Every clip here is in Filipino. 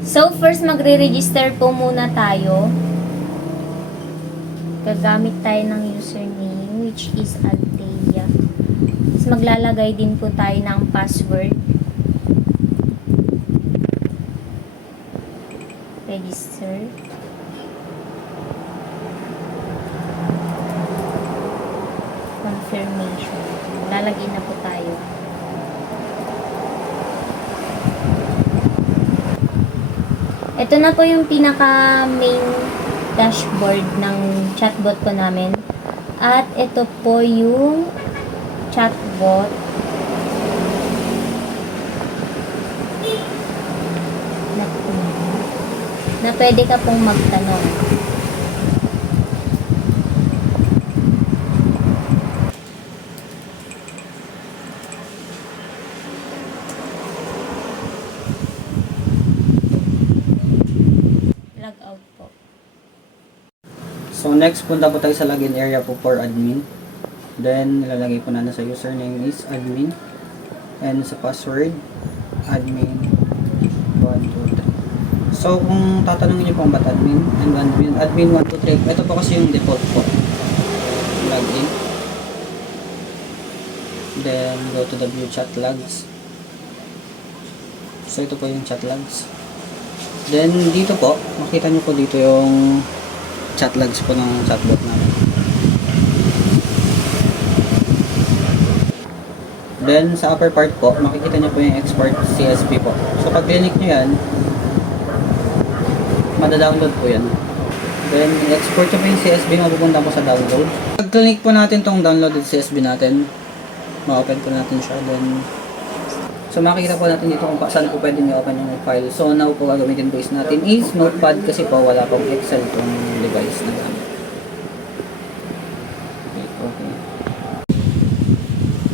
So, first magre-register po muna tayo. Gagamit tayo ng username, which is Althea. Tapos maglalagay din po tayo ng password. Register. Confirmation. Lalagay na po tayo. Ito na po yung pinaka main dashboard ng chatbot po namin. At ito po yung chatbot na pwede ka pong magtanong. Log out po. So next, punta po tayo sa login area po for admin. Then, nilalagay po natin sa username is admin. And sa password, admin 123. So, kung tatanungin niyo po ba't admin, admin 123, ito po kasi yung default po. Login. Then, go to the view chat logs. So, ito po yung chat logs. Then, dito po, makita niyo po dito yung chat logs po ng chatbot namin. Then, sa upper part po, makikita niyo po yung export CSV po. So, pag clinic niyo yan, mada-download po yan. Then, export nyo po yung CSV, mapupunta po sa download. Pag clinic po natin tong downloaded CSV natin, ma-open po natin siya. Then, so makikita po natin dito kung saan po pwede nyo open yung file. So, now po gagamitin po is natin is Notepad kasi po wala pong Excel tong device na gamit. Okay.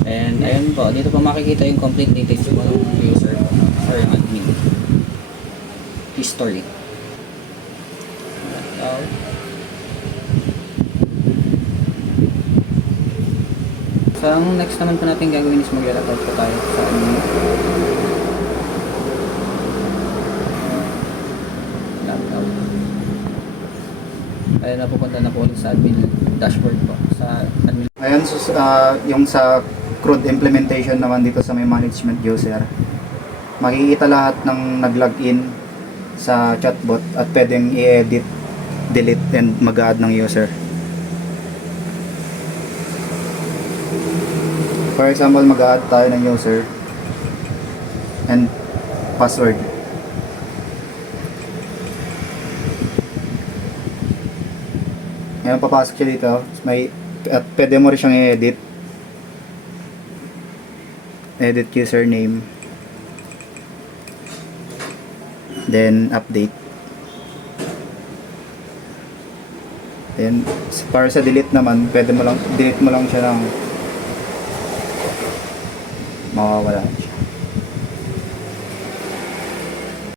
And, ayun po, dito po makikita yung complete details po ng user po, or yung admin. History. So, ang next naman po natin gagawin is mag-report po tayo sa admin. Laptop. Ayun na, pupunta na po ulit sa admin dashboard po. Sa admin. Ayan, so, yung sa CRUD implementation naman dito sa may management user, makikita lahat ng nag-login sa chatbot at pwedeng i-edit, delete, and mag-add ng user. For example, mag-add tayo ng user and password. Ngayon, papasok siya dito. At pwede mo rin siyang i-edit. Edit username. Then, update. Then, para sa delete naman, delete mo lang siya ng mawawala.